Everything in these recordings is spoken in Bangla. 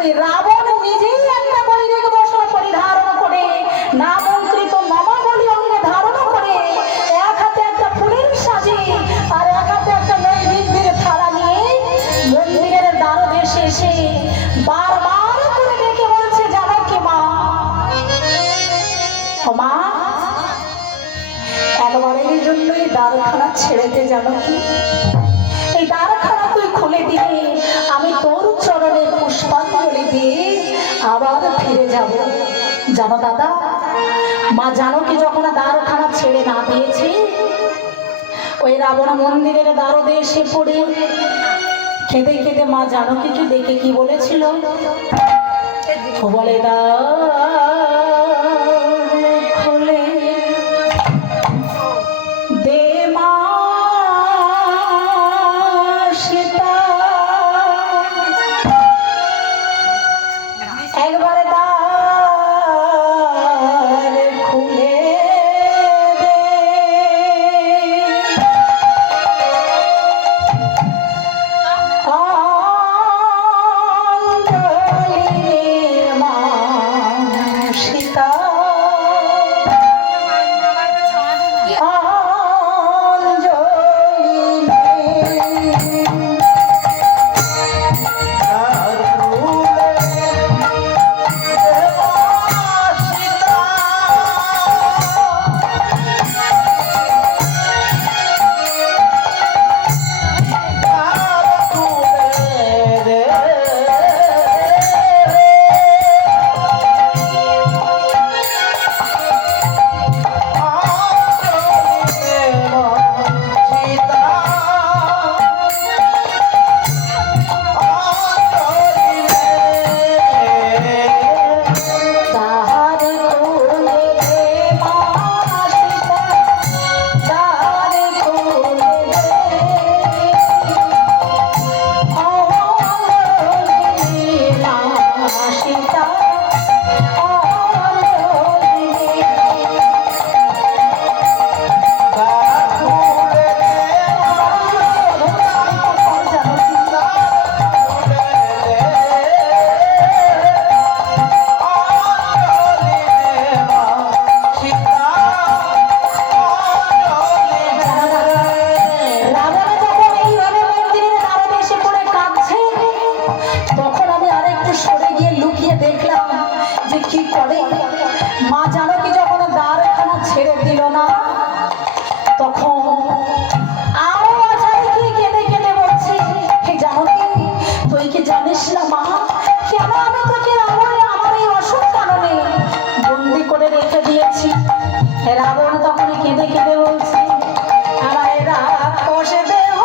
ওই রাবণ নিজেই একটা বৈদিক বস্ত্র পরিধারণ করে নামন্ত্রিত মামা বলি অঙ্গে ধারণ করে এক হাতে একটা ফুলের সাজি আর এক হাতে একটা নৈবেদ্যের থালা নিয়ে মন্দিরের দ্বারদেশে এসে বারবার করে ডেকে বলছে, জানো কি মা, মা একবারের জন্যই দ্বারখানা ছেড়ে দে, জানো কি, এই দ্বারখানা তুই খুলে দিলে আমি তোর চরণে পুষ্পাঞ্জলি দিয়ে আবার ফিরে যাব। জানো দাদা, মা জানো কি যখন দ্বারখানা ছেড়ে না দিয়েছে ওই রাবণ মন্দিরের দ্বারদে এসে পড়ে কেঁদে কেঁদে মা জানো কি দেখে কি বলেছিল, বলে দা রাবণ তখন কেঁদে কেঁদে বলছে, আমায় রাক্ষসে দেহ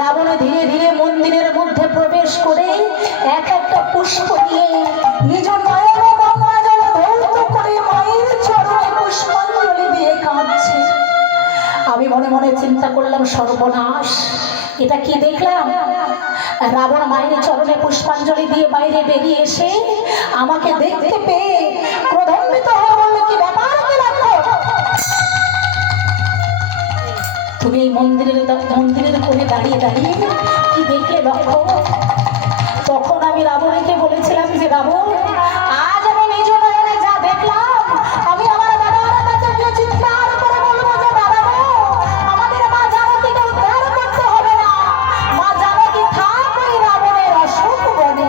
রাবণ ধীরে ধীরে মন্দিরের মধ্যে প্রবেশ করে এক একটা পুষ্প দিয়ে নিজ নয়ন গঙ্গা জল ধৌত করে মায়ের চরণ মনে মনে চিন্তা করলাম, সর্বনাশ, এটা কি দেখলাম? রাবণ মায়ের চরণে পুষ্পাঞ্জলি দিয়ে বাইরে বেরিয়ে এসে আমাকে দেখতে পেয়ে ক্রোধান্বিত হয়ে বলল, কি ব্যাপার, কি লক্ষ্য? তুমি এই মন্দিরের কোণে দাঁড়িয়ে দাঁড়িয়ে কি দেখলে লক্ষ্য? তখন আমি রাবণকে বলেছিলাম যে, রাবণ, আজ আমি নিজ নয়নে যা দেখলাম, আমি আমার দাদার কাছে গিয়ে চিৎকার করে বলবো যে, দাদা গো, আমাদের মা জানকীকে উদ্ধার করতে হবে না, মা জানকী থাক ওই রাবণের অশোক বনে।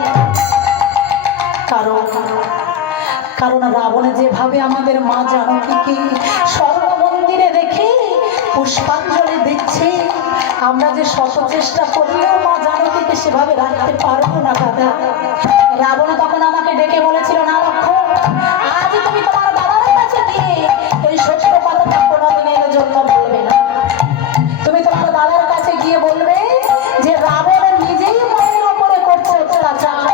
কারণ রাবণে যেভাবে আমাদের মা জানকীকে সর্বমন্দিরে রেখে পুষ্পাঞ্জলি দিচ্ছে, আমরা যে শত চেষ্টা করলেও মা জানকীকে সেভাবে রাখতে পারবো না দাদা। রাবণ তখন আমাকে ডেকে বলেছিল, না লক্ষ্য, আজ তুমি তোমার দাদার কাছে গিয়ে এই সত্য কথাটা কোনোদিনের জন্য বলবে না। তুমি তোমার দাদার কাছে গিয়ে বলবে যে রাবণ নিজেই মায়ের উপরে করছে অত্যাচার।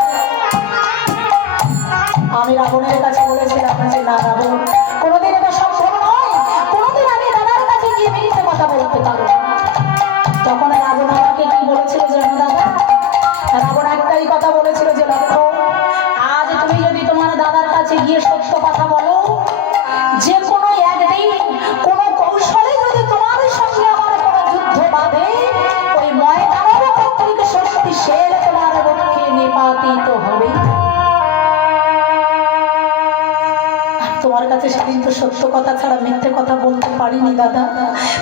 আমি রাবণের কাছে বলেছিলাম যে, না রাবণ, কোনোদিন এটা সম্ভব নয়, কোনোদিন আমি দাদার কাছে গিয়ে মিথ্যে কথা বলতে পারবো না। তখন রাবণ আমাকে কি বলেছিল জানো দাদা? রাবণ একটাই কথা বলেছিল যে, লক্ষ্য, আজ তুমি যদি তোমার দাদার কাছে গিয়ে সত্য কথা বলো, যে কোনো একদিন কোনো কৌশলে যদি তোমার সঙ্গে আমার কোনো যুদ্ধ বাঁধে, ওই ময়দানের কর্তৃক শক্তিশাল তোমার পক্ষে নিপাতিত হবে। তোমার কাছে সেদিন তো সত্য কথা ছাড়া মিথ্যে কথা বলতে পারিনি দাদা।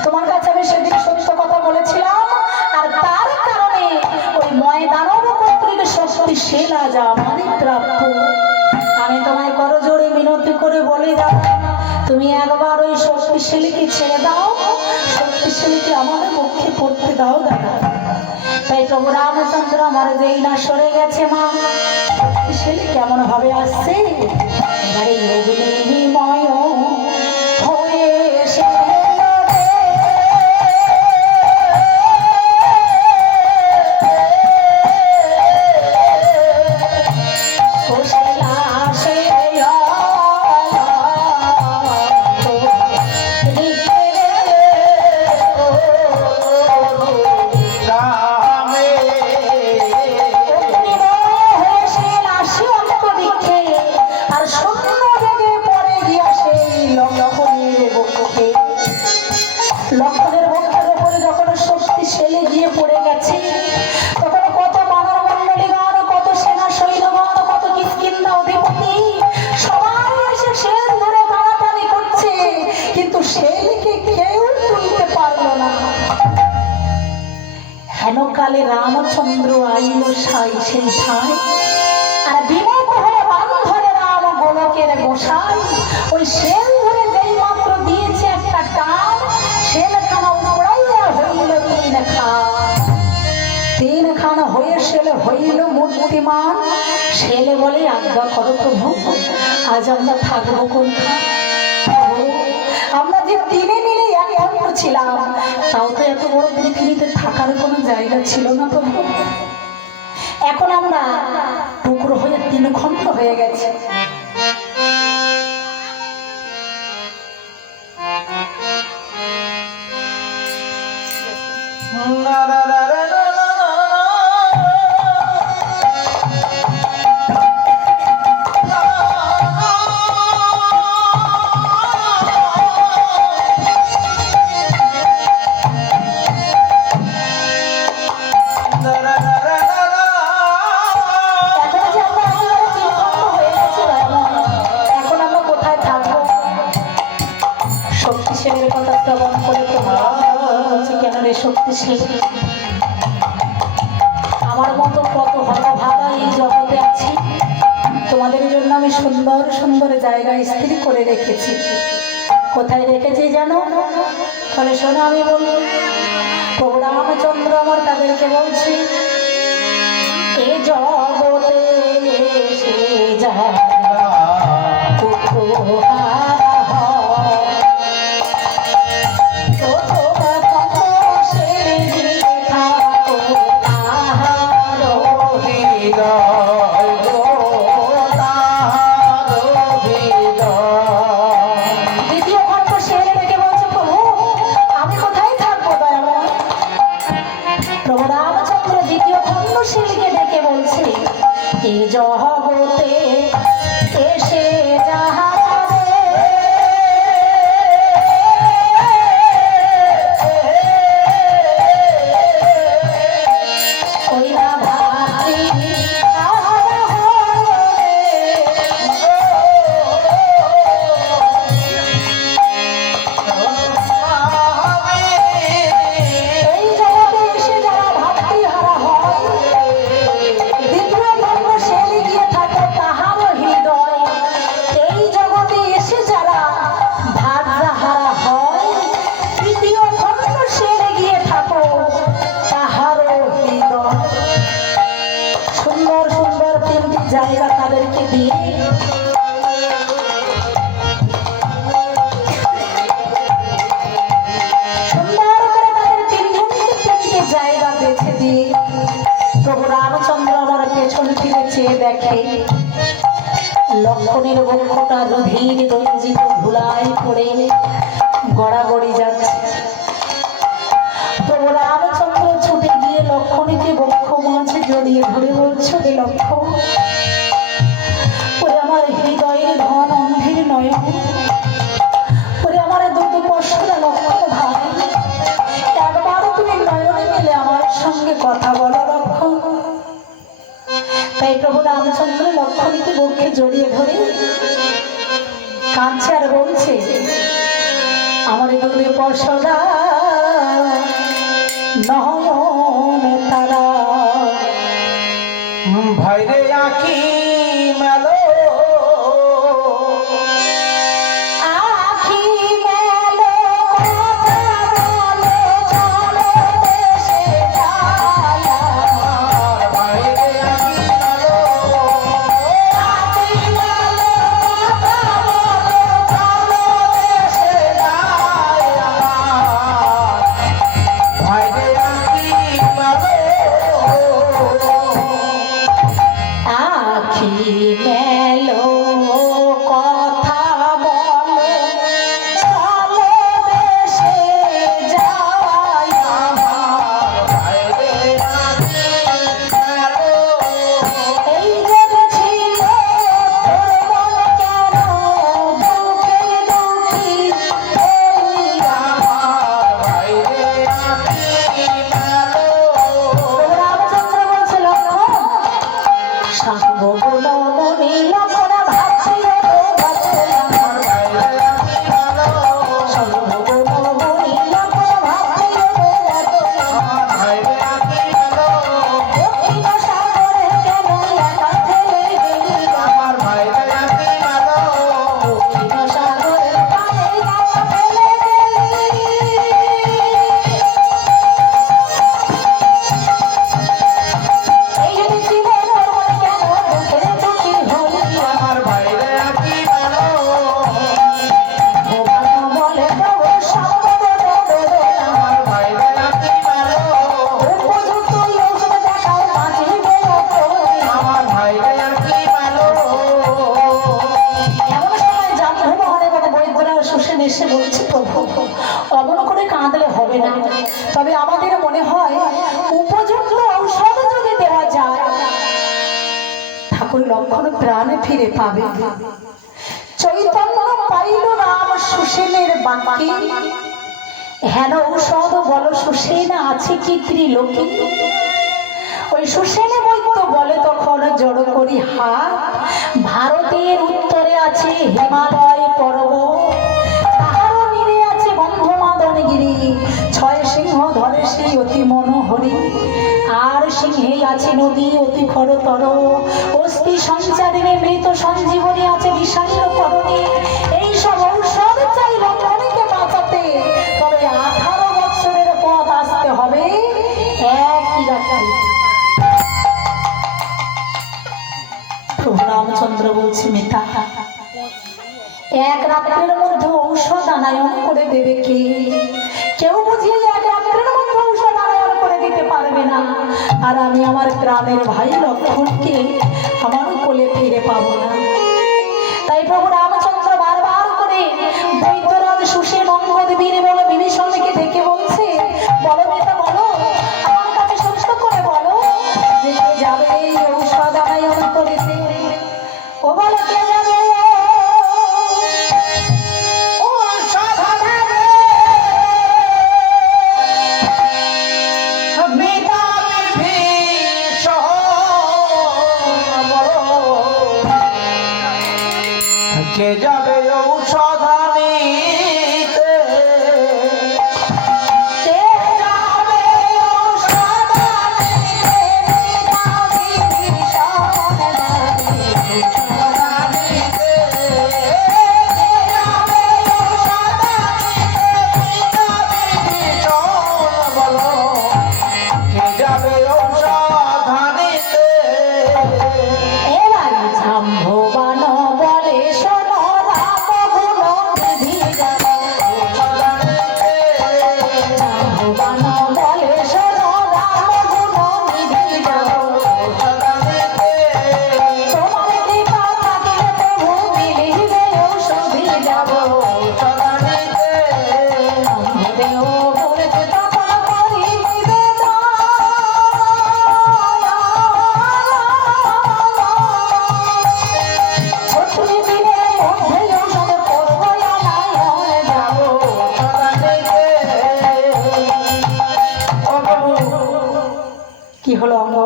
তোমার কাছে আমি সেদিন সত্য কথা বলেছিলাম, আর তার কারণে ওই ময়দানব কর্তৃক শক্তিশাল আজ আমারই প্রাপ্য। আমি তোমায় করজোড়ে মিনতি করে বলি, দাদা, তুমি একবার ওই শক্তিশালীকে ছেড়ে দাও, শক্তিশালীকে আমার পক্ষে পড়তে দাও দাদা। তাই প্রভু রামচন্দ্র আমার যেই না সরে গেছে, মা শক্তিশালী কেমন ভাবে আসছে, এবারে অগ্নিময় হয়ে এসে লক্ষণের বক্ষের উপরে যখন শক্তিশালী গিয়ে পড়ে গেছে, তখন কত মানব মন্ডলীগণ, কত সেনা সৈন্যগণ, কত কিষ্কিন্ধা অধিপতি সবাই এসে শেল ধরে টানাটানি করছে, কিন্তু শেলকে কেউ তুলতে পারলো না। হেনকালে রামচন্দ্র আইল সাই সেই ঠায়, আর বিমুখ হয়ে বান্ধরে রাম গোলকের গোসাই, ওই শেল ধরে যেই মাত্র দিয়েছে একটা টান, শেলখানা উড়াইয়া হইল তিন খান হয়ে শেল হইল মূর্তিমান। শেলে বলে, আজ্ঞা করো প্রভু, আজ আমরা থাকবো কোনখান? আমরা যে তিনে মিলে এক অন্য ছিলাম, তাও তো এত বড় পৃথিবীতে থাকার কোনো জায়গা ছিল না প্রভু। এখন আমরা টুকরো হয়ে তিন খণ্ড হয়ে গেছে। শক্তিশালীর কথা শ্রবণ করে তো কেন রে শক্তিশালী, আমার মতো কত হতভাগা এই জগতে আছি, তোমাদের জন্য আমি সুন্দর সুন্দর জায়গায় স্থির করে রেখেছি। কোথায় রেখেছি জানো? তাহলে শোনো, আমি বলি, প্রভু রামচন্দ্র আমার তাদেরকে বলছি, এ জগতে এসে যায় দ্বিতীয় খণ্ড শের রেখে বলছে, প্রভু আমি কোথায় থাকবো? এ জগতে এসে যাহা জায়গা তাদেরকে দিয়ে সুন্দর করে তাদের তিনজনকে তিনটে জায়গা বেছে দিয়ে প্রভু রামচন্দ্র আমার পেছন ফিরে চেয়ে দেখে লক্ষণের বক্ষটা রুধির রঞ্জিত ধুলায় পড়ে গড়াগড়ি যাচ্ছে। প্রভু রামচন্দ্র ছুটে গিয়ে লক্ষণীকে বক্ষ মাঝে জড়িয়ে ধরে বলছে, লক্ষণ ওরে আমার হৃদয়ের ধন অন্ধের নয়ন, ওরে আমার দুটো পশরা লক্ষণ ভাই, একবার তুমি নয়নে মিলে আমার সঙ্গে কথা বলো লক্ষণ। তাই প্রভু রামচন্দ্র লক্ষণীকে বক্ষে জড়িয়ে ধরে কাঁদছে আর বলছে, আমার দুটো পশরা নয়নে তারা ভাইরে আঁকি মেলো আখি মেলো কথা বলো চলো দেশে যায়া ভাইরে আঁকি মেলো আখি মেলো কথা বলো চলো দেশে যায়া ভাইরে আঁকি মেলো আখি মেলো কথা বলো চলো দেশে যায়া ভাইরে আঁকি মেলো এই যে ছিল তোর মন কেন দুঃখে দুঃখী হইয়া ভাইরে আঁকি মেলো রামচন্দ্র বলছে, লক্ষণ সাঙ্গগুণ মনি লক্ষণ ভাবছিও তো ভাবছে আমার ভাইরে আঁকি মেলো সাঙ্গগুণ মনি লক্ষণ ভাবছিও তো ভাবছে আমার ভাইরে আঁকি মেলো দক্ষিণ সাগরে কেন একা ফেলে গেলি আমার ভাইরে আঁকি মেলো দক্ষিণ সাগরের পানে একা ফেলে গেলি এই যদি ছিল তোর মন কেন দুঃখে দুঃখী হইলি আমার ভাইরে আঁকি মেলো ভগবান বলে প্রভু সম্পদ দেবে না আমার ভাইরে আঁকি মেলো উপযুক্ত ঔষধ দেখাও বাঁচিবে অপরে। আমার ভাইরে আঁকি মেলো এমন সময় জাম্বুবাহন এবং বৈদ্যরা শুষে এসে বলছে, প্রভু অমন করে কাঁদলে হবে না, তবে আমাদের মনে হয় উপযুক্ত ঔষধ যদি দেওয়া যায় ঠাকুর লক্ষণ প্রাণে ফিরে পাবে। চৈতন্য পাইল রাম সুসেনের বাঁকে, হেন ঔষধ বল সুসেন আছে কি ত্রিলোকে। ওই সুসেনে বৈদ্য বলে তখন জড়ো করি হাত, ভারতের উত্তরে আছে হিমালয় পর্বত, তাহারও নীড়ে আছে গন্ধমাদনগিরি, ছয় সিংহ ধরে সেই অতি মনোহরি, আর সিংহে আছে নদী অতি খরতর, অস্থি সঞ্চারিণী মৃত সঞ্জীবনী আছে বিশাল করণী। এইসব ঔষধ চাই লক্ষণীকে বাঁচাতে, তবে 18 বৎসরের পথ আসতে হবে একই রাত্রি। প্রভু রামচন্দ্র বলছে, মিতা এক রাত্রের মধ্যে ঔষধ আনায়ন করে দেবে কে? কেউ বুঝিয়ে এক রাত্রের মধ্যে ঔষধ আনায়ন করে দিতে পারবে না, আর আমি আমার গ্রামের ভাই লক্ষণকে আমার কোলে ফিরে পাবো না। তাই প্রভু রামচন্দ্র বারবার করে বৈদ্যরাজ সুসেন অঙ্গদ বীর এবং বিভীষণকে ডেকে বলছে, বলো মেয়েটা বলো, আমার কাছে সুস্থ করে বলো যে কে যাবে এই ঔষধ আনায়ন যাব সদানিতে দেও বলেছে তখন করিবে ছুটি দিনে মধ্যে ঔষধ করবো আনায়ন যাব সদানিতে ও প্রভু কি হলো অঙ্গ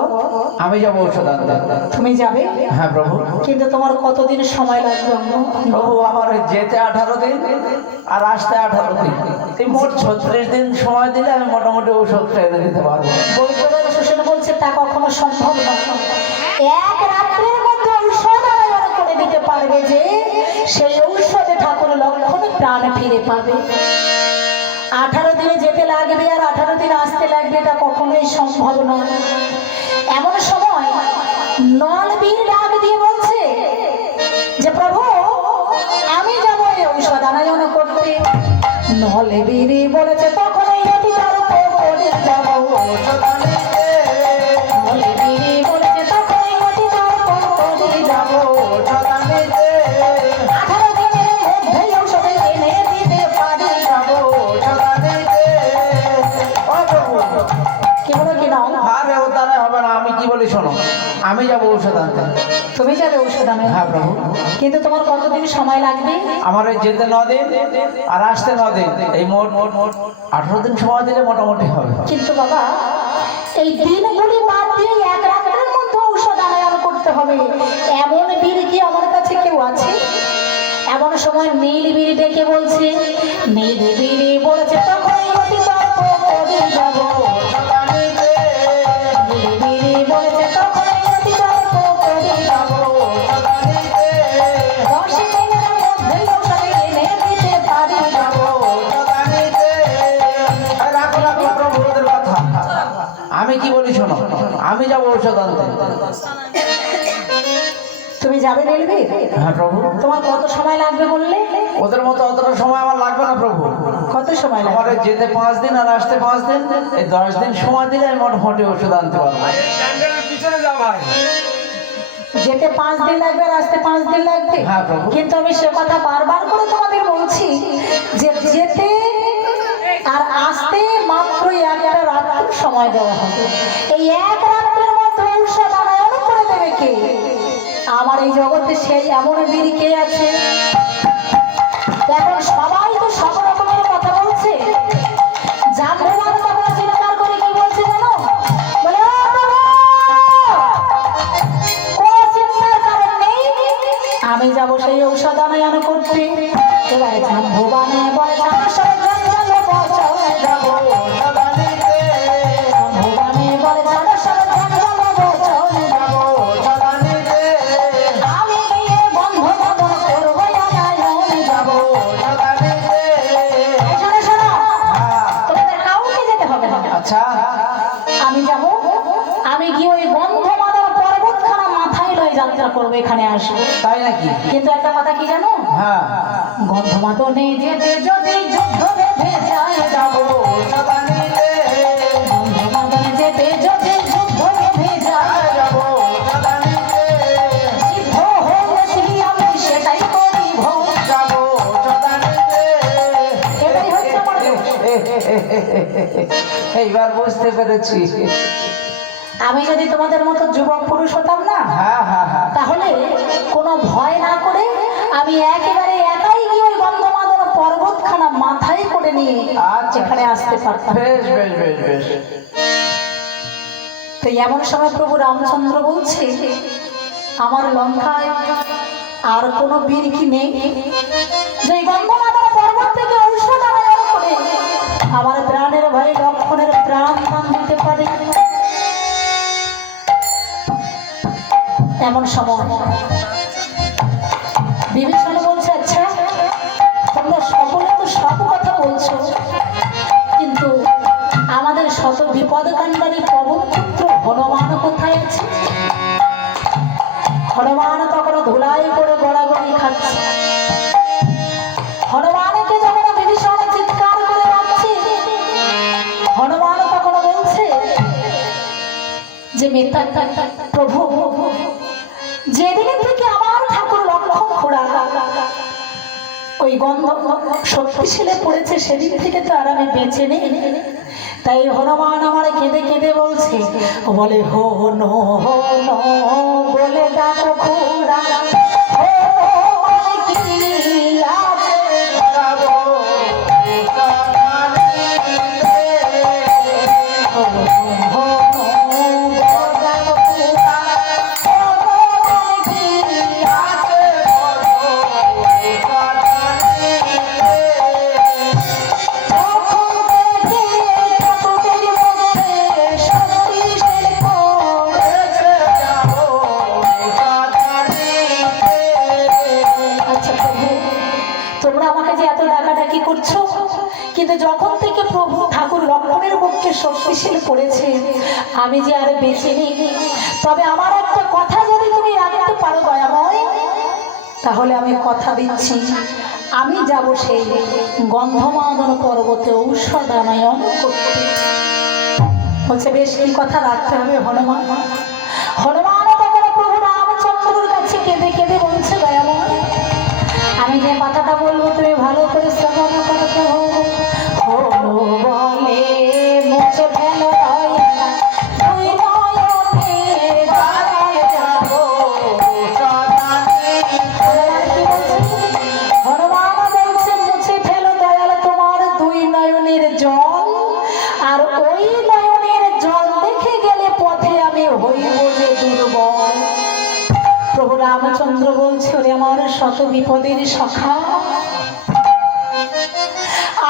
আমি যাব ঔষধ আনতে তুমি যাবে হ্যাঁ প্রভু কিন্তু তোমার কতদিন সময় লাগবে অঙ্গ প্রভু আমার যেতে 18 দিন আর আসতে 18 দিন এই মোট 36 দিন সময় দিলে আমি মোটামুটি ঔষধটা এনে দিতে পারবো বৈদ্যনাথ শোষণ বলছে তা কখনো সম্ভব নয় এক রাত্রের মধ্যে ঔষধ আনায়ন করে দিতে পারবে যে সেই ঔষধে ঠাকুর লক্ষণ প্রাণ ফিরে পাবে 18 দিনে যেতে লাগবে আর 18 দিন আসতে লাগবে এটা কখনোই সম্ভব নয় এমন সময় নলবীর ডাক দিয়ে বলছে যে প্রভু আমি যাব এই ঔষধ আনায়ন করতে নলবীর বলেছে তখন এই নদী তার উপরে যাব সদানিতে নলবীর বলেছে তখন এই নদী তার উপরে যাব সদানিতে 18 দিনের মধ্যে ঔষধ এনে দিতে পারি যাব সদানিতে ও প্রভু কি বলো কি না আরে ও দ্বারা হবে না আমি কি বলি শোনো আমি যাব ঔষধ আনতে তুমি যাবে ঔষধ আনায়ন হ্যাঁ প্রভু কিন্তু তোমার কতদিন সময় লাগবে আমার এই যেতে 9 দিন আর আসতে 9 দিন এই মোট 18 দিন সময় দিলে মোটামুটি হবে কিন্তু বাবা এই দিনগুলি বাদ দিয়ে এক রাতের মধ্যে ঔষধ আনায়ন করতে হবে এমন বীর কি আমার কাছে কেউ আছে এমন সময় নীল বীর ডেকে বলছে নীল বীর বলেছে তখন অতি তর্ক করে যাব সদানিতে নীল বীর বলেছে তখন অতি তর্ক করে যাব সদানিতে 10 দিনের মধ্যে ঔষধ এনে দিতে পারি যাব সদানিতে রাখো রাখো প্রভু ওদের কথা আমি কি বলি শোনো আমি যাব ঔষধ আনতে তুমি যাবে নীলবীর হ্যাঁ প্রভু তোমার কত সময় লাগবে বললে ওদের মতো অতটা সময় আমার লাগবে না প্রভু কত সময় লাগবে আমার এই যেতে 5 দিন আর আসতে 5 দিন এই 10 দিন সময় দিলে আমি মোটামুটি ওষুধ আনতে পারবো যেতে 5 দিন লাগবে আর আসতে 5 দিন লাগবে হ্যাঁ, প্রভু। কিন্তু আমি সে কথা বারবার করে তোমাদের বলছি যে যেতে আর আসতে মাত্র একটা রাত সময় দেওয়া হবে এই এক রাত্রের মধ্যে ঔষধ আনায়ন করে দেবে কে আমার এই জগতে সেই এমন বীর কে আছে এখন সবাই তো সব রকমের কথা বলছে জাম্ববান তখন চিৎকার করে কি বলছে জানো বলে ও প্রভু কোনো চিন্তার কারণ নেই আমি যাব সেই ঔষধ আনায়ন করতে এবারে জাম্ববানে বলে আমার সব জঞ্জাল বচাতে যাব সদানিতে জাম্ববানে বলে আমার সব জঞ্জাল বচাতে যাব সদানিতে আমি গিয়ে বন্ধ বাঁধন করবো আনায়ন যাব সদানিতে এই শোনো শোনো হ্যাঁ তোমাদের কাউকে যেতে হবে না আচ্ছা আমি যাব আমি গিয়ে ওই গন্ধমাদন পর্বতখানা মাথায় লয়ে যাত্রা করবো এখানে আসবো তাই নাকি কিন্তু একটা কথা কি জানো হ্যাঁ গন্ধমাদনে যেতে যদি যুদ্ধ বেঁধে যায় যাব সদানিতে গন্ধমাদনে যেতে যদি যুদ্ধ বেঁধে যায় যাব সদানিতে যুদ্ধ হয়েছি আমি সেটাই করিব যাব সদানিতে এটাই হচ্ছে আমার দোষ। এইবার বুঝতে পেরেছি আমি যদি তোমাদের মতো যুবক পুরুষ হতাম না হ্যাঁ হ্যাঁ হ্যাঁ তাহলে কোনো ভয় না করে আমি একেবারে একাই গিয়ে ওই গন্ধমাদন পর্বতখানা মাথায় করে নিয়ে আচ্ছা। এখানে আসতে পারতাম বেশ বেশ বেশ বেশ তো এমন সময় প্রভু রামচন্দ্র বলছে আমার লঙ্কায় আর কোনো বীর কি নেই যে এই গন্ধমাদন পর্বত থেকে ঔষধ আনায়ন করে আমার প্রাণের ভয়ে লক্ষণের প্রাণ দান দিতে পারে এমন সময় বিভীষণ বলছে আচ্ছা তোমরা সকলে তো সব কথা বলছো কিন্তু আমাদের শত বিপদ কাণ্ডারী পবনপুত্র হনুমান কোথায় আছে হনুমান তখন ধুলাই করে গড়াগড়ি খাচ্ছে হনুমানকে যখন বিভীষণ চিৎকার করে যাচ্ছে হনুমান তখন বলছে যে মেতা প্রভু যেদিন থেকে আমার ঠাকুর লক্ষণ খোড়া ওই গন্ধ শক্তিশালী পড়েছে, সেদিন থেকে তো আর আমি বেঁচে নেই। তাই হনুমান আমার কেঁদে কেঁদে বলছে, ও বলে হো নো বলে ডাকো ঘোড়া, কিন্তু যখন থেকে প্রভু ঠাকুর লক্ষ্মণের পক্ষে শক্তিশীল করেছে, আমি যে আর বেঁচে নেই। তবে আমার একটা কথা যদি তুমি রাখতে পারো দয়াময়, তাহলে আমি কথা দিচ্ছি, আমি যাব সেই গন্ধমাদন পর্বতে ঔষধানয়ন করতে। বলছে বেশ, কি কথা রাখতে হবে হনুমান? হনুমান তখন প্রভু রামচন্দ্রের কাছে কেঁদে কেঁদে বলছে, দয়াময় আমি যে কথাটা বলবো তুমি ভালো করে শ্রবণ করো। প্রভু বলে মুছে ফেলো তুই হনুমান বলছে মুছে ফেলো দয়াল তোমার দুই নয়নের জল, আর ওই নয়নের জল দেখে গেলে পথে আমি হইব যে দুর্বল। প্রভু রামচন্দ্র বলছে, ওরে আমার শত বিপদের সখা,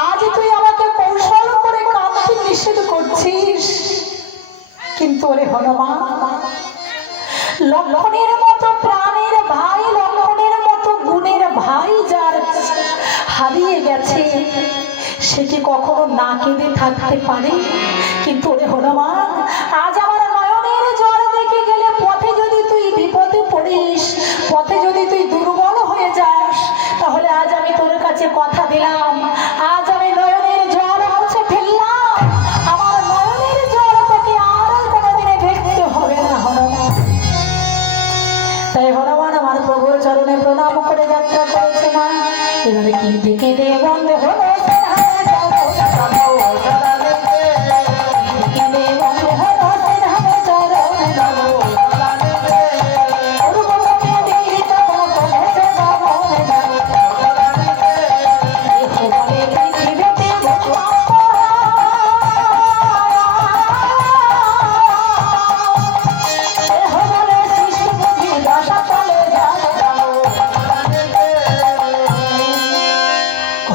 আজ তুই আমাকে কৌশল করে কাঁদতে নিষেধ করছিস, কিন্তু ওরে হনুমান, লক্ষ্মণের মতো প্রাণের ভাই, লক্ষ্মণের মতো গুণের ভাই যার হারিয়ে গেছে, সে কি কখনো না কেঁদে থাকতে পারে? কিন্তু ওরে হনুমান, আজ আমার নয়নের জল দেখে গেলে পথে যদি তুই বিপদে পড়িস, পথে যদি তুই দুর্বল হয়ে যাস, তাহলে আজ আমি তোর কাছে কথা দিলাম, আজ আমি নয়নের জল মুছে ফেললাম, আমার নয়নের জল তোকে আর কোনোদিনে দেখতে হবে না হনুমান। তাই হনুমান আমার প্রভুর চরণে প্রণাম করে যাত্রা করেছে। না এবারে কি দিকে দে বন্ধ হলো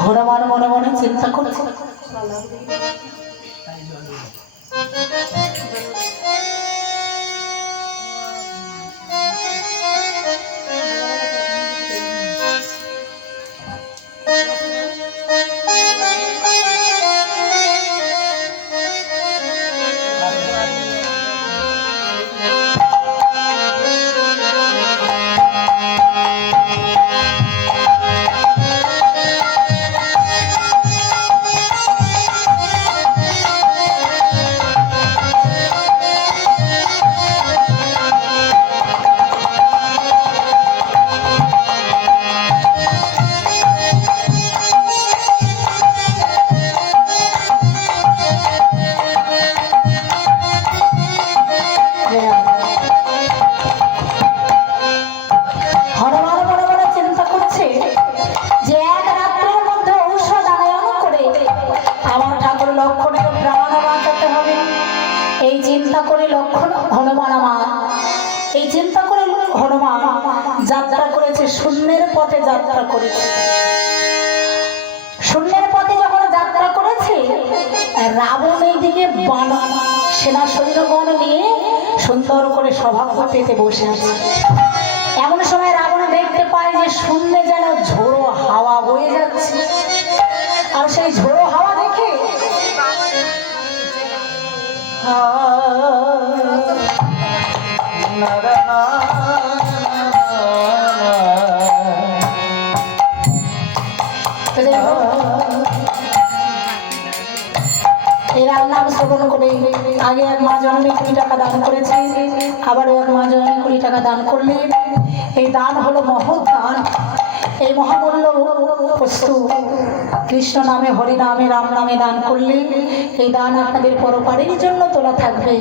হনুমান মনে মনে চিন্তা করছে, যাত্রা করেছে, শূন্যের পথে যাত্রা করেছে। শূন্যের পথে যখন যাত্রা করেছে, রাবণ এইদিকে সেনা সৈন্যগণ নিয়ে সুন্দর করে সভা পেতে বসে আছে। এমন সময় রাবণ দেখতে পায় যে শূন্যে যেন ঝোড়ো হাওয়া বয়ে যাচ্ছে, আর সেই ঝোড়ো হাওয়া দেখে এর নাম শ্রবণ করে আগে এক মা জননী 20 টাকা দান করেছে, আবার এক মা জননী 20 টাকা দান করলেন। এই দান হলো মহৎ দান। এই মহামূল্য বস্তু কৃষ্ণ নামে, হরি নামে, রাম নামে দান করলে এই দান আপনাদের পরপারের জন্য তোলা থাকবে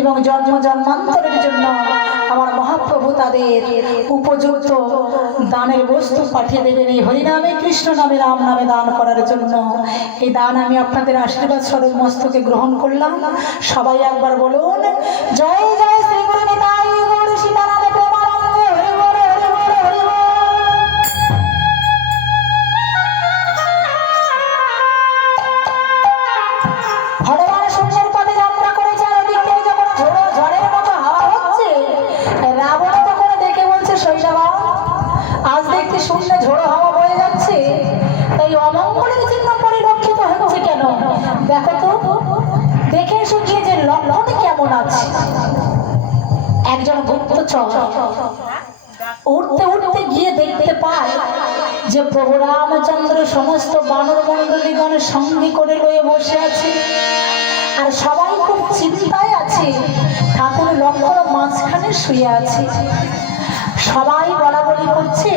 এবং জন্ম জন্মান্তরের জন্য আমার মহাপ্রভু তাদের উপযুক্ত দানের বস্তু পাঠিয়ে দেবেন এই হরি নামে, কৃষ্ণ নামে, রাম নামে দান করার জন্য। এই দান আমি আপনাদের আশীর্বাদ স্বরূপ মস্তকে গ্রহণ করলাম। সবাই একবার বলুন, জয় জয় শ্রী গুরু নিতাই গৌর সীতারাম প্রেমানন্দে, হরি বল, হরি বল, হরি বল। হনুমান সূর্যের পথে যাত্রা করেছে, আর ওদিক থেকে যখন ঝড়ের মতো হাওয়া হচ্ছে, রাবণ তখন দেখে বলছে, শৈশবা আজ দেখতে শূন্য ঝোড়ো হাওয়া বয়ে যাচ্ছে, তাই অমঙ্গলের চিহ্ন পরিলক্ষিত হচ্ছে কেন? দেখো তো, দেখে এসো গিয়ে যে লক্ষণ কেমন আছে। একজন গুপ্তচর উঠতে উঠতে গিয়ে দেখতে পায় যে প্রভু রামচন্দ্র সমস্ত বানর মণ্ডলীগণের সঙ্গী করে লয়ে বসে আছে, আর সবাই খুব চিন্তায় আছে। ঠাকুর লক্ষণ মাঝখানে শুয়ে আছে। সবাই বলা বলি করছে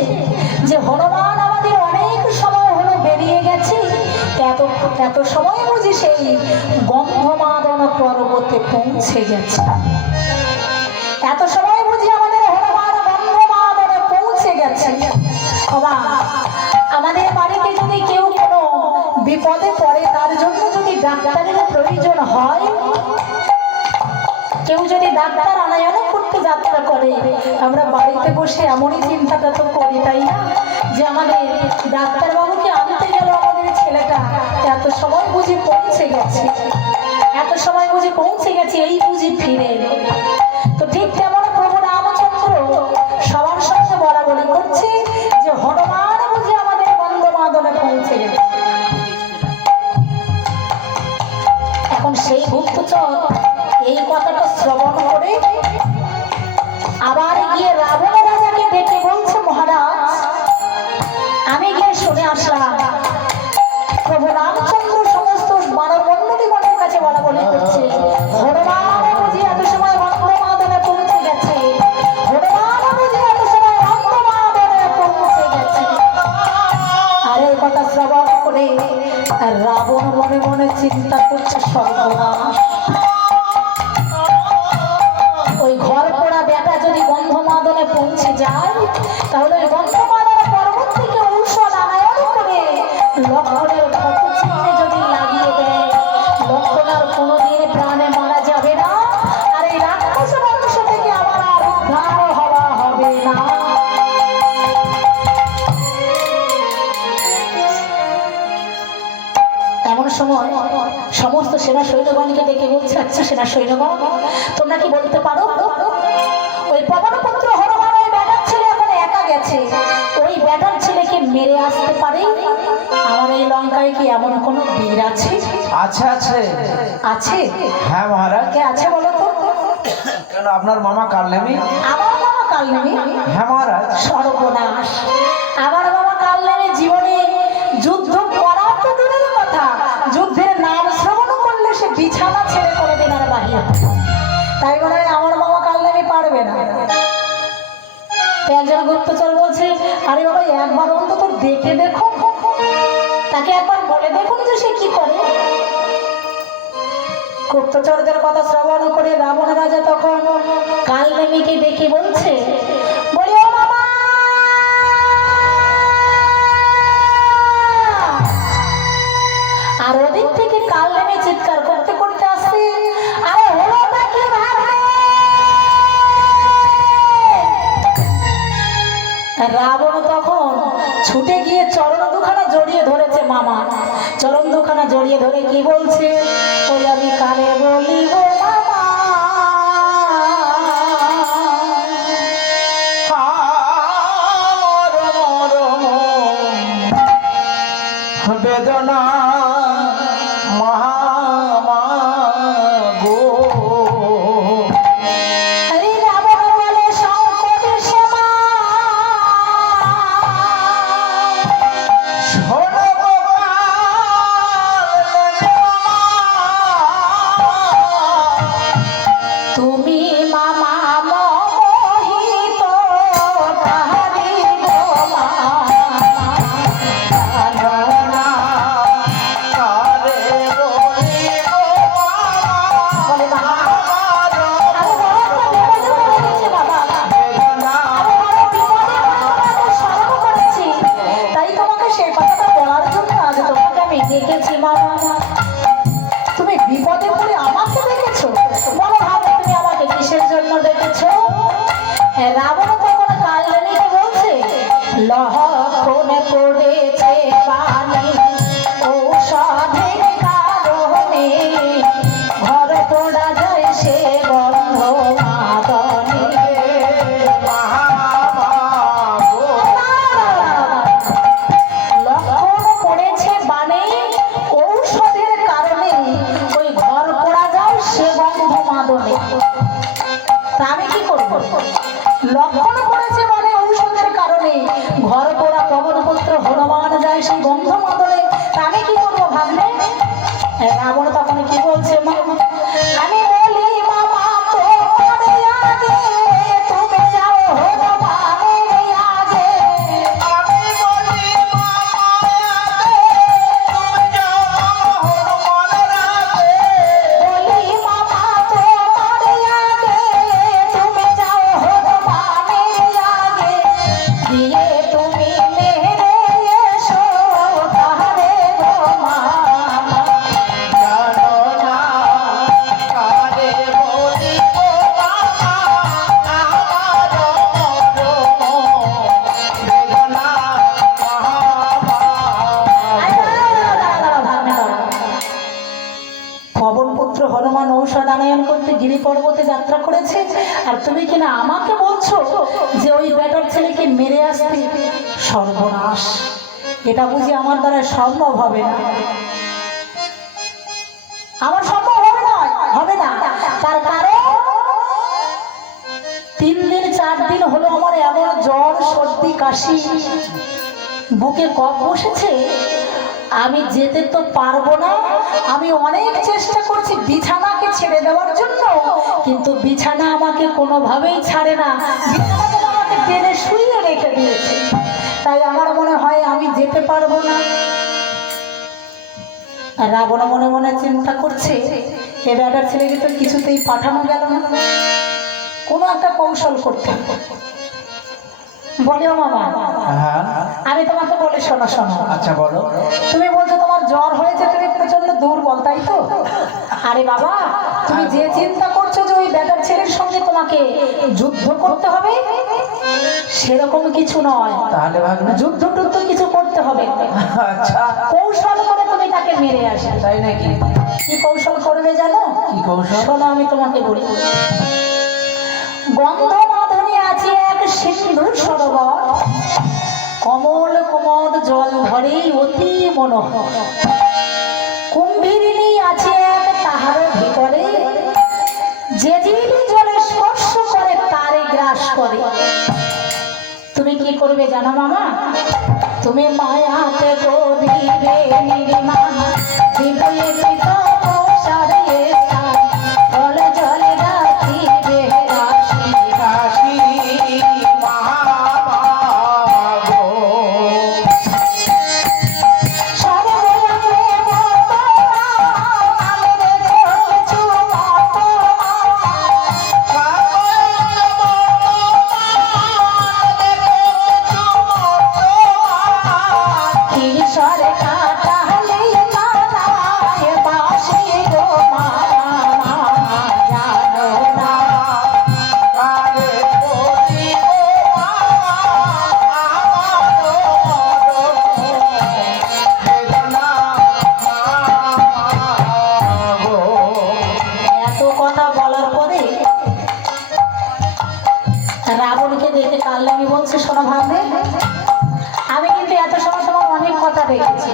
যে হনুমান আমাদের অনেক সময় হলো বেরিয়ে গেছে, এত সময় বুঝি সেই গন্ধমাদন পর্বতে পৌঁছে গেছে, এত সময় বুঝি আমাদের হনুমান গন্ধমাদনে পৌঁছে গেছে। বাবা, আমাদের বাড়িতে যদি কেউ কোনো বিপদে পড়ে, তার জন্য যদি ডাক্তারের প্রয়োজন হয়, কেউ যদি ডাক্তার আনায়ন করতে যাত্রা করে, আমরা বাড়িতে বসে এমনই চিন্তাটা তো করি, তাই না, যে আমাদের ডাক্তারবাবুকে আনতে গেল আমাদের ছেলেটা এত সময় বুঝি পৌঁছে গেছে, এত সময় বুঝি পৌঁছে গেছে, এই বুঝি ফিরে এলো। তো ঠিক তেমন প্রভু রামচন্দ্র সবার সঙ্গে বলা বলি করছে যে হনুমান বুঝি আমাদের গন্ধমাদনে পৌঁছে গেছে। এখন সেই গুপ্তচর এই কথাটা শ্রবণ করে আবার গিয়ে রাবণ রাজাকে ডেকে বলছে, মহারাজ, আমি গিয়ে শুনে আসলাম প্রভু রামচন্দ্র সমস্ত মানব মণ্ডলীগণের কাছে বলা বলি করছে, হনুমান বুঝি এত সময় গন্ধমাদনে পৌঁছে গেছে, হনুমান বুঝি এত সময় গন্ধমাদনে পৌঁছে গেছে। আর এই কথা শ্রবণ করে রাবণ মনে মনে চিন্তা করছে, সর্বনাশ, ওই ঘর পোড়া বেটা যদি গন্ধমাদনে পৌঁছে যায়, তাহলে ওই গন্ধমাদনে পর্বত থেকে ঔষধ আনায়ন করে লক্ষণের ক্ষত চিহ্নে যদি লাগিয়ে দেয়, লক্ষণ আর কোনোদিন প্রাণে মারা যাবে না, আর এই রাক্ষস বংশ থেকে আবার আর উদ্ধার হওয়া হবে না। এমন সময় সমস্ত সেনা সৈন্যগণকে ডেকে বলছে, আচ্ছা সেনা সৈন্যগণ, তোমরা কি বলতে পারো ওই পবনপুত্র হনুমান ওই বেটার ছেলে এখন একা গেছে, ওই বেটার ছেলেকে মেরে আসতে পারে? আমার এই লঙ্কায় কি এমন কোন বীর আছে? আছে আছে আছে? হ্যাঁ মহারাজ। কে আছে বলো তো? কেন, আপনার মামা কালনেমি? আমার মামা কালনেমি? হ্যাঁ মহারাজ। সর্বনাশ, আমার মামা কালনেমি জীবনে যুদ্ধ করার তো দূরের কথা, যুদ্ধের নাম শ্রবণ করলে সে বিছানা ছেড়ে কোনোদিন আর বাহির, তাই মনে হয় আমার মামা কালনেমি পারবে না। একজন গুপ্তচর বলছে, আরে বাবা, একবার অন্তত দেখে দেখো, তাকে একবার বলে দেখুন যে সে কি করে। গুপ্তচরদের কথা শ্রবণ করে রাবণ রাজা তখন কালনেমিকে দেখে বলছে, বলি ও মামা, আর ওদিক থেকে কালনেমি চিৎকার করতে করতে আসছে, আরে হলো নাকি ভাবে? রাবণ তখন ছুটে গিয়ে চরণ দুখানা জড়িয়ে ধরেছে মামা, চরণ দুখানা জড়িয়ে ধরে কি বলছে, ওই আমি কানে বলি গো মামা, বেদনা মহামাগো, আরে রাবণ বলে সংকটের সময় শোনো তুমি মামা মোহিত তাহারি গো মা। রাবণ তখন কি বলছে মা, আমি বলি মামা তোমার আগে তুমি যাও হনুমানের আগে। আমি বলি বলি মামা তোমার আগে তুমি যাও হনুমানের আগে, দিয়ে তুমি মেরে এসো তাহারে গো মামা। জানো না কারে বলিব বাবা, আমার বেদনা পবন পুত্র হনুমান ঔষধ আনয়ন করতে গিরি পর্বতে যাত্রা করেছে, আর তুমি কিনা আমাকে বলছো যে ওই বেটার ছেলেকে মেরে আসতে। সর্বনাশ, এটা বুঝি আমার দ্বারা সম্ভব হবে না, আমার সম্ভব হবে না, হবে না। তার কারণ 3 দিন 4 দিন হলো আমার এমন জ্বর সর্দি কাশি, বুকে কফ বসেছে, আমি যেতে তো পারবো না। আমি অনেক চেষ্টা করছি বিছানাকে ছেড়ে দেওয়ার জন্য, কিন্তু বিছানা আমাকে কোনোভাবেই ছাড়ে না, বিছানাকে আমাকে টেনে শুইয়ে রেখে দিয়েছে। তাই আমার মনে হয় আমি যেতে পারবো না। রাবণ মনে মনে চিন্তা করছে, এ বেটার ছেলেকে তো কিছুতেই পাঠানো গেল না, কোনো একটা কৌশল করতে হবে। বলিও মামা, হ্যাঁ আমি তোমাকে বলে শোনো শোনো। আচ্ছা বলো। তুমি বলছো তোমার জ্বর হয়েছে, তুমি প্রচন্ড দুর্বল, তাই তো? আরে বাবা, তুমি যে চিন্তা করছো যে ওই বেটার ছেলের সঙ্গে তোমাকে যুদ্ধ করতে হবে, সেরকম কিছু নয়। তাহলে ভাগ্নে যুদ্ধ টুদ্ধ কিছু করতে হবে না। আচ্ছা কৌশল করে তুমি তাকে মেরে আসবে। তাই নাকি? কি কৌশল করবে জানো? কি কৌশল? শোনো, আমি তোমাকে বলি। গন্ধমাধনী আছে এক সিন্ধুর সরোবর, কমল কোমল জল ধরে অতি মনোহর। কুম্ভীরিণী আছে এক তাহার ভিতরে, যে জীব জলে স্পর্শ করে তারে গ্রাস করে। তুমি কি করবে জানো মামা? তুমি মায়াতে গরিবে নির্মা দিবে তপস্যারে স্থান, জলে জলে রাখিবে রাশি। কাশী মহাভাগো সর্বয়াতে বর্তমান, আমি রেখো কিছু ঈশ্বর কাটালে কানায় বাসি গো মামা, জানো না। কারে বলিব বেদনা গো। এত কথা বলার পরে রাবণকে দেখে কাল্লামি বলছে, শোনো ভাববে, আমি কিন্তু এত সময় তোমার অনেক কথা দেখেছি,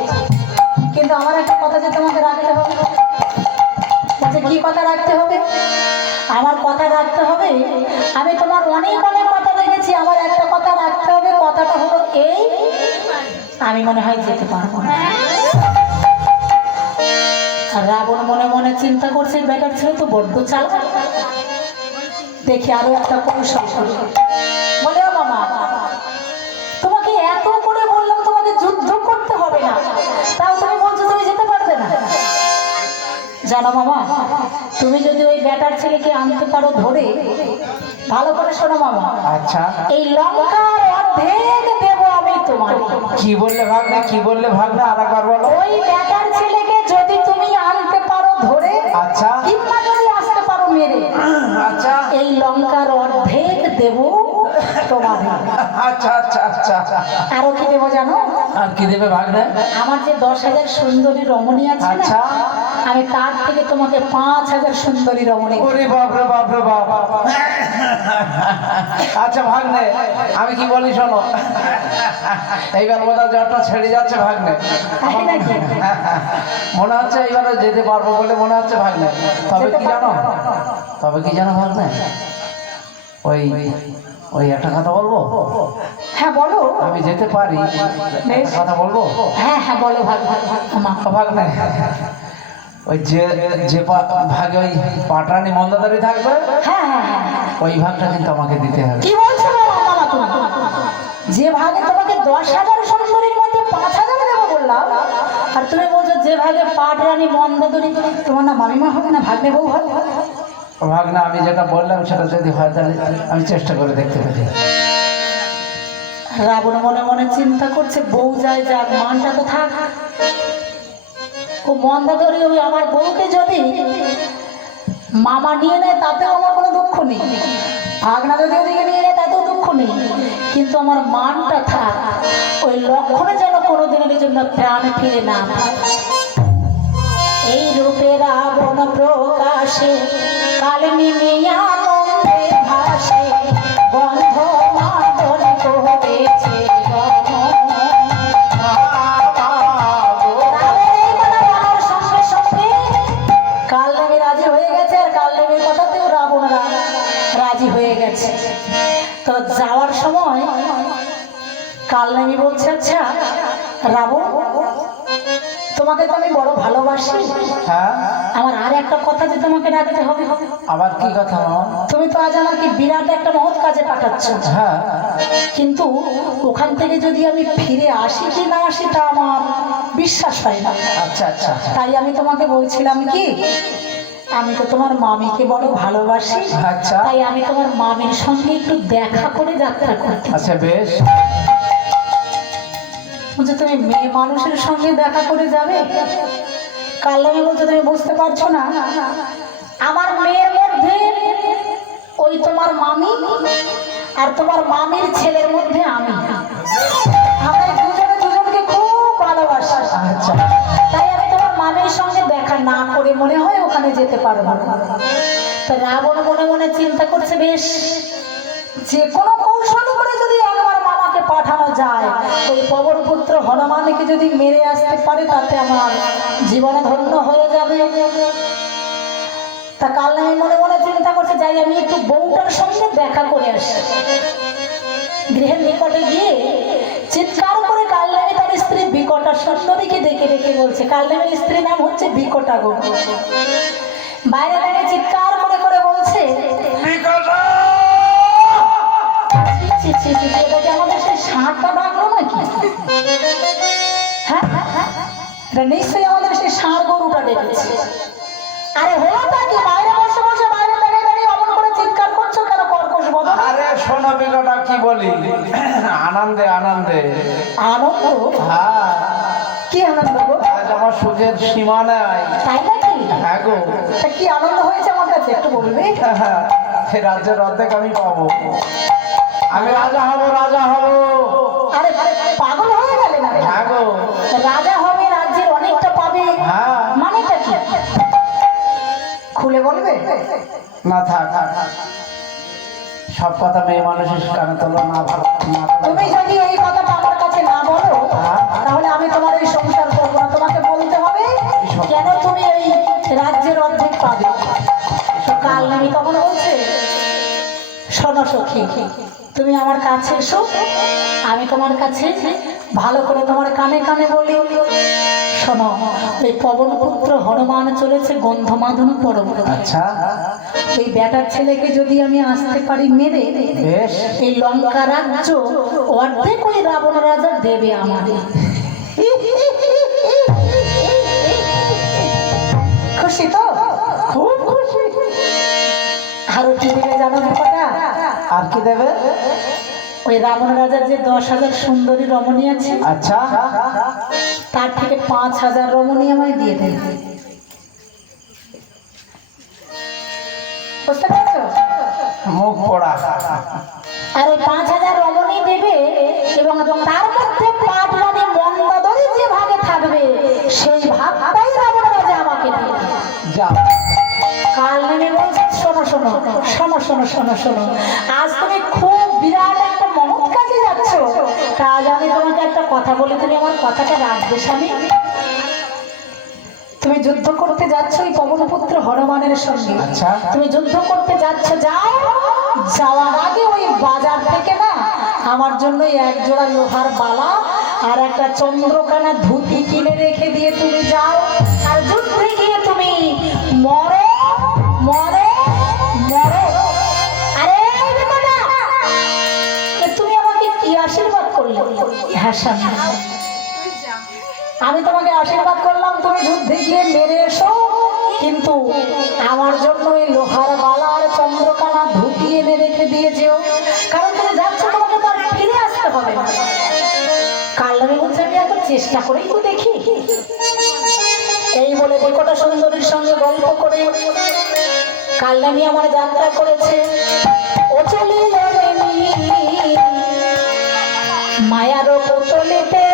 কিন্তু আমার একটা কথা যে তোমাকে রাখতে হবে। বলছে কি কথা রাখতে হবে? আমার কথা রাখতে হবে, আমি তোমার অনেক অনেক কথা দেখেছি, আমার একটা কথা রাখতে হবে। কথাটা হলো এই, আমি মনে হয় যেতে পারবো না। আর রাবণ মনে মনে চিন্তা করছে, বেটার ছেলে তো বড্ড চালাক, দেখি আরো একটা কৌশল করি। বলে ও মামা, তোমাকে এত করে বললাম তোমাকে যুদ্ধ করতে হবে না, তাও তুমি বলছো তুমি যেতে পারবে না। জানো মামা, তুমি যদি ওই বেটার ছেলেকে আনতে পারো ধরে, ভালো করে শোনো মামা, আচ্ছা এই লঙ্কার অর্ধেক দেব আমি তোমাকে। কি বললে ভাগ্নে? কি বললে ভাগ্নে? আরেকবার বলো। ওই বেটার ছেলেকে যদি তুমি আনতে পারো ধরে, আচ্ছা কিংবা যদি আসতে পারো মেরে, আচ্ছা এই লঙ্কার অর্ধেক দেব তোমাকে। আচ্ছা আচ্ছা আচ্ছা আরো কি দেবো জানো? আর কি দেবে ভাগ্নে? আমার যে 10,000 সুন্দরী রমণী আছে না, আচ্ছা আমি তার থেকে তোমাকে 5,000 সুন্দরী রমণী দেব। ওরে বাপ রে বাপ রে বাপ। আচ্ছা ভাগ্নে, আমি কি বলি শোনো, এইবার বোধ হয় জ্বরটা ছেড়ে যাচ্ছে ভাগ্নে। তাই নাকি? মনে হচ্ছে এইবারে যেতে পারবো বলে মনে হচ্ছে ভাগ্নে। তবে যেতে কি জানো, পারবে? তবে কি জানো ভাগ্নে, ওই ওই একটা কথা বলবো। হ্যাঁ বলো। আমি যেতে পারি, একটা কথা বলবো। হ্যাঁ হ্যাঁ বলো, ভাগ ভাগ ভাগ আমা। ভাগ্নে, ওই যে যে ভাগে ওই পাটানি মন্দাদারি থাকবে হ্যাঁ হ্যাঁ হ্যাঁ। ওই ভাগটা কিন্তু আমাকে দিতে হবে। কি বলছো মামা তুমি? যে ভাগে তোমাকে 10,000 সুন্দরীর মধ্যে 5,000 দেবো বললাম, আর তুমি বলছো যে ভাগে পাট রানী মন্দাদরি, তোমার না মামিমা হবে না ভাগ্নে বউ হবে? ভাগ না, আমি যেটা বললাম সেটা যদি হয় তাহলে আমি চেষ্টা করে দেখতে পারি। রাবণ মনে মনে চিন্তা করছে, বউ যায় যাক, মানটা তো থাক। ও মন্দাদরি ওই আমার বউকে যদি মামা নিয়ে নেয় তাতেও আমার কোনো দুঃখ নেই, ভাগনা যদি ওদিকে নিয়ে নেয় তাতেও দুঃখ নেই, কিন্তু আমার মানটা থাক। ওই লক্ষণে যেন কোনোদিনের জন্য প্রাণ ফিরে না পায়। এই রূপে রাবণ প্রকাশে কালে নিমিয়া আনন্দে ভাসে, বন্ধ মাদন করেছে সঙ্গে সঙ্গে কালদেবী রাজি হয়ে গেছে, আর কালদেবীর কথাতেও রাবণরা রাজি হয়ে গেছে। তো যাওয়ার সময় কালদেবী বলছে, আচ্ছা রাবণ, তোমাকে তো আমি বড় ভালোবাসি, হ্যাঁ, আমার আর একটা কথা যে তোমাকে রাখতে হবে। আবার কি কথা মামা? তুমি তো আজ আমাকে বিরাট একটা মহৎ কাজে পাঠাচ্ছ, হ্যাঁ, কিন্তু ওখান থেকে যদি আমি ফিরে আসি কি না আসি তা আমার বিশ্বাস হয় না। আচ্ছা আচ্ছা, তাই আমি তোমাকে বলছিলাম কি, আমি তো তোমার মামিকে বড় ভালোবাসি, আচ্ছা তাই আমি তোমার মামির সঙ্গে একটু দেখা করে যাত্রা করতে। আচ্ছা বেশ। বলছে তুমি মেয়ে মানুষের সঙ্গে দেখা করে যাবে? কাল্লামি বলছে, তুমি বুঝতে পারছো না, আমার মেয়ের মধ্যে ওই তোমার মামি আর তোমার মামির ছেলের মধ্যে আমি, আমরা দুজনে দুজনকে খুব ভালোবাসি। আচ্ছা, তাই আমি তোমার মামির সঙ্গে দেখা না করে মনে হয় ওখানে যেতে পারবো না। তো রাবণ মনে মনে চিন্তা করছে, বেশ, যে কোনো কৌশল করে যদি আমার মামাকে পাঠানো যায়, ওই পবনপুত্র হনুমানকে যদি মেরে আসতে পারে, তাতে আমার জীবন ধন্য হয়ে যাবে। তা কাল আমি মনে মনে চিন্তা করছে, যাই আমি একটু বউটার সঙ্গে দেখা করে আসি। গৃহের নিকটে গিয়ে চিৎকার করে কালনামী তার স্ত্রী বিকটা সুন্দরীকে ডেকে ডেকে বলছে, কালনামীর স্ত্রীর নাম হচ্ছে বিকটা গো। বাইরে দাঁড়িয়ে চিৎকার করে করে বলছে, এটা কি আমাদের সেই ষাঁড়টা ডাকলো নাকি? হ্যাঁ, এটা নিশ্চয়ই আমাদের সেই ষাঁড় গরুটা ডেকেছে। আরে হলো তা কি, বাইরে বসে বসে বাইরে দাঁড়িয়ে দাঁড়িয়ে অমন করে চিৎকার করছো কেন কর্কশ বদনে? আরে শোনো বিকটা, কি বলি, আনন্দে আনন্দে। আনন্দ? হ্যাঁ, কি আনন্দ গো? আজ আমার সুখের সীমা নাই। তাই নাকি? হ্যাঁ গো, তা কি আনন্দ হয়েছে আমার কাছে একটু বলবি? এই রাজ্যের অর্ধেক আমি পাবো, আমি রাজা হব, রাজা হব। আরে পাগল হয়ে গেলে না? হ্যাঁ গো, রাজা হবে, রাজ্যের অনেকটা পাবে, হ্যাঁ। মানেটা কি খুলে বলবে? না থাক, সব কথা মেয়ে মানুষের কানে তোলো না, ভালো না। তুমি যদি এই কথাটা আমার কাছে না বলো, হ্যাঁ। তাহলে আমি তোমার এই সংসার করবো না। তোমাকে বলতে হবে কেন তুমি এই রাজ্যের অর্ধেক পাবে। কাল আমি তখন বলছে, শোনো সখী, তুমি আমার কাছে এসো, আমি তোমার কাছে ভালো করে তোমার কানে কানে বলি। শোনো, ওই পবনপুত্র হনুমান চলেছে গন্ধমাদন পর্বত। আচ্ছা ওই বেটার ছেলেকে যদি আমি আসতে পারি মেরে, বেশ, এই লঙ্কা রাজ্য অর্ধেক ওই রাবণ রাজা দেবে আমাদের। খুশি তো? খুব খুশি। আরো কি দেবে জানো কথা? আর কি দেবে? ওই রাবণ রাজার যে 10,000 সুন্দরী রমণী আছে, আচ্ছা, তার থেকে 5,000 রমণী আমায় দিয়ে দেবে। বুঝতে পারছো? মুখ পোড়া। আর ওই 5,000 রমণী দেবে, এবং তার মধ্যে পাট রানী মন্দাদরি যে ভাগে থাকবে, সেই ভাগটাই রাবণ রাজা আমাকে দেবে। যা, কাল নেমে বলছে, শোনো শোনো শোনো শোনো শোনো শোনো, আজ তুমি খুব বিরাট একটা মহৎ কাজে যাচ্ছ, তা আজ আমি তোমাকে একটা কথা বলে, তুমি আমার কথাটা রাখবে স্বামী। তুমি যুদ্ধ করতে যাচ্ছ ওই পবনপুত্র হনুমানের সঙ্গে। আচ্ছা, তুমি যুদ্ধ করতে যাচ্ছ, যাও, যাওয়ার আগে ওই বাজার থেকে না আমার জন্য এক জোড়া লোহার বালা আর একটা চন্দ্রকানা ধুতি কিনে রেখে দিয়ে তুমি যাও, আর যুদ্ধে গিয়ে তুমি স্বামী, আমি তোমাকে আশীর্বাদ করলাম তুমি যুদ্ধে গিয়ে মেরে এসো, কিন্তু আমার জন্য এই লোহার মালা আর চন্দ্রকানা ধুতি এনে রেখে দিয়ে যেও, কারণ তুমি যাচ্ছ তোমাকে তো আর ফিরে আসতে হবে না। কাল্লামি বলছে আমি একবার চেষ্টা করেই তো দেখি। এই বলে বেকটা সুন্দরীর সঙ্গে গল্প করে কাল্লামি আমার যাত্রা করেছে। ও চলিল মায়ার পুতলিতে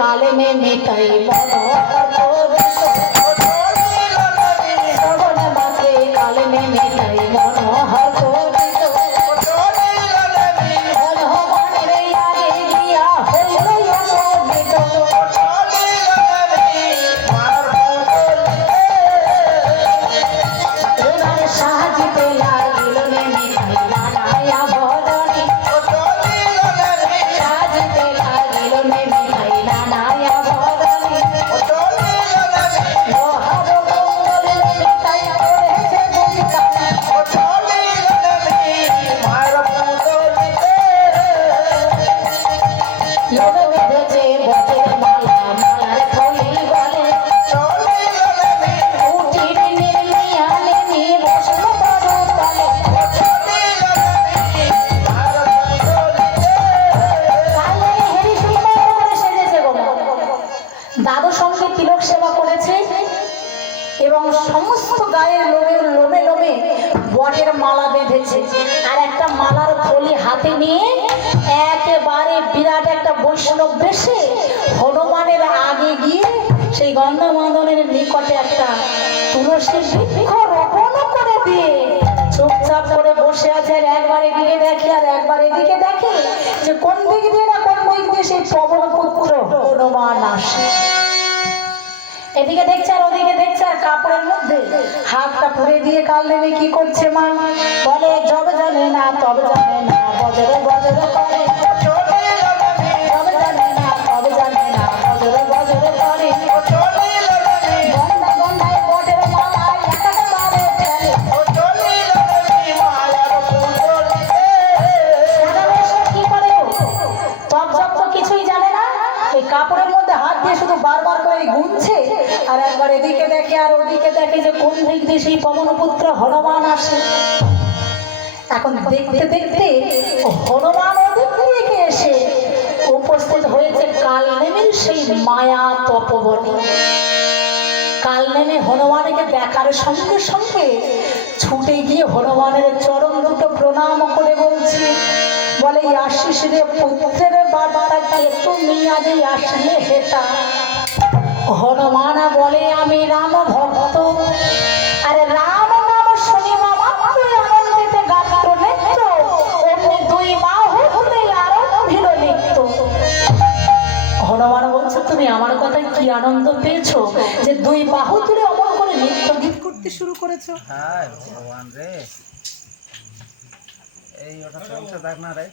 কালে মে মিটাই শ্রবণ মাকে কালে মে মিটাই মনোহর করিত হনুমানের আগে গিয়া হইল অনুদিত এবার সাজিতে লাগিল মে মিটাই নানায়া বরণী সাজিতে লাগিল মে মিটাই নানায়া বরণী লোহার কুণ্ডলে মিটাই করেছে দুইখানা লোকে বেঁধেছে বটের মালা মালার থলি গলে উঠির নির্মিয়ালে নিয়ে বসল বড় তলে কালে হেরি সুন্দর করে সেজেছে গো। দাদু সঙ্গে তিলক সেবা করেছে এবং সমস্ত গায়ের লোমে লোমে বটের মালা বেঁধেছে, আর একটা মালার থলি হাতে নিয়ে একেবারে বিরাট একটা বৈষ্ণব বেশে হনুমানের আগে গিয়ে সেই গন্ধমাদনের নিকটে একটা তুলসী বৃক্ষ রোপণ করে দিয়ে চুপচাপ করে বসে আছে, আর একবার এদিকে দেখে আর একবার এদিকে দেখে যে কোন দিক দিয়ে না কোন দিক দিয়ে সেই পবন পুত্র হনুমান আসে। এদিকে দেখছে আর ওদিকে দেখছে, আর কাপড়ের মধ্যে হাতটা পুড়ে দিয়ে কাল্লামি কি করছে মা বলে যবে জানে না তবে জানে না বজরে বজরে করে তবে জানে না তবে জানে না বজরে বজরে করে গন্ডা গন্ডায় বটের মালা একেবারে ফেলে কি করে তব জব তো কিছুই জানে না, এই কাপড়ের মধ্যে হাত দিয়ে শুধু বারবার করে গুনছে, আর একবার এদিকে দেখে আর ওদিকে দেখে যে কোন দিক দিয়ে সেই পবনপুত্র হনুমান আসে। এখন দেখতে দেখতে হনুমান ওদিক থেকে এসে উপস্থিত হয়েছে কালনেমির সেই মায়া তপবনে। কালনেমি হনুমানকে দেখার সঙ্গে সঙ্গে ছুটে গিয়ে হনুমানের চরণ দুটো প্রণাম করে বলছে, বলে আসিস রে পুত্রের বাবাটাকে তুমি আজ আসলে হেতা। হনুমানা বলে আমি রাম ভক্ত, আরে রাম নাম শুনি মামা আনন্দিতে গাত্র নেত্র অমনি দুই বাহু তুলে আরম্ভিল নৃত্য। হনুমান বলছে তুমি আমার কথায় কি আনন্দ পেয়েছো যে দুই বাহু তুলে অমন করে নৃত্য গীত করতে শুরু করেছো। হ্যাঁ ভগবান রে, এই ওটা চলছে দেখ না রে।